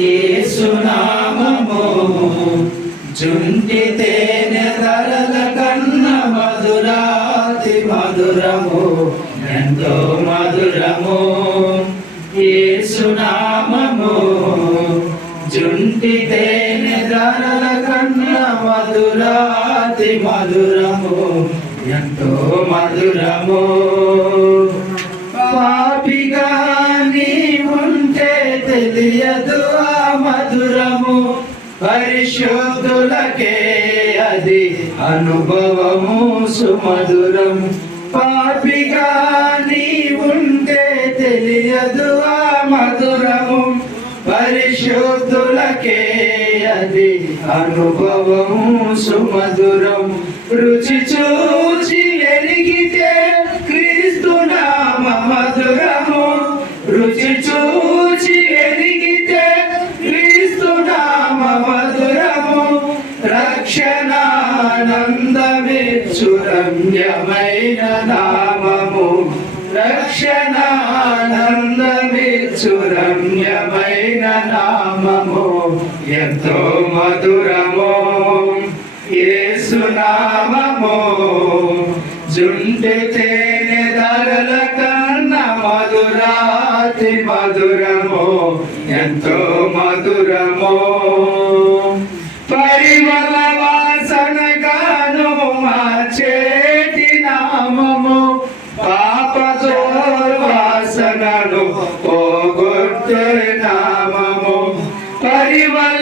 ఏసునామము జుంటి తేనె ధరల కన్న మధురాతి మధురము ఎంతో మధురము. ఏసునామము జుంటి తేనె ధరల కన్న మధురాతి మధురము ఎంతో మధురము. పాపిగా నీ ఉంటే తెలియదు మధురము పరిశుద్ధులకే అది అనుభవము సుమధురం. పాపిగా నీ ఉంటే తెలియదు ఆ మధురము పరిశుద్ధులకే అది అనుభవము సుమధురం. రుచి చూచి ఎరిగితే క్రీస్తు నామ మధురము. రుచి రక్షణానందమిచ్చురమ్యమైన నామము రక్షణానందమిచ్చురమ్యమైన నామము ఎంతో మధురము యేసునామము జుంటి తేనె ధరల కన్న మధురాతి మధురమో ఎంతో మధురమో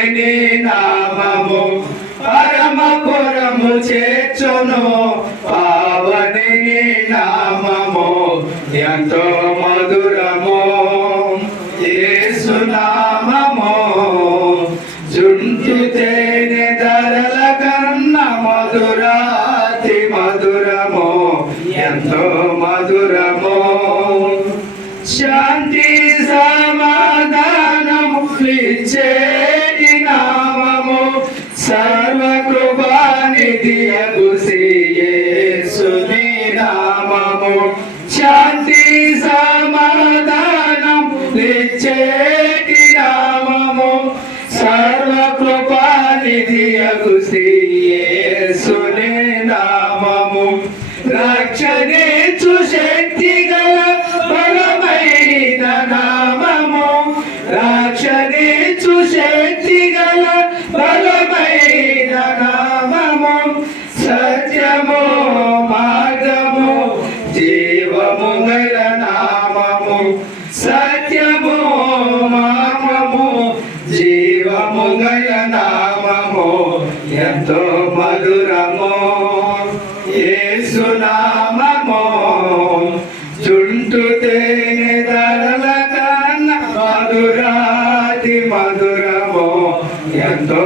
వాసన నామము పరమ పురము చేర్చును. పావని నామము ఎంతో మధురము. ఏసునామము. జుంటి తేనె ధరల కన్న మధురాతి మధురము. ఎంతో మధురము. శాంతి సమాధానము ఇచ్చే అగుసేసుని నామము శాంతి సమాధానం ఇచ్చేటి నామము. సర్వకృపానిధి అగుసేసుని నామము. రక్షణించు మంగళ నామము ఎంతో మధురము. యేసు నామము చుంటు తేనె ధరల కన్న మధురాతి మధురము. ఎంతో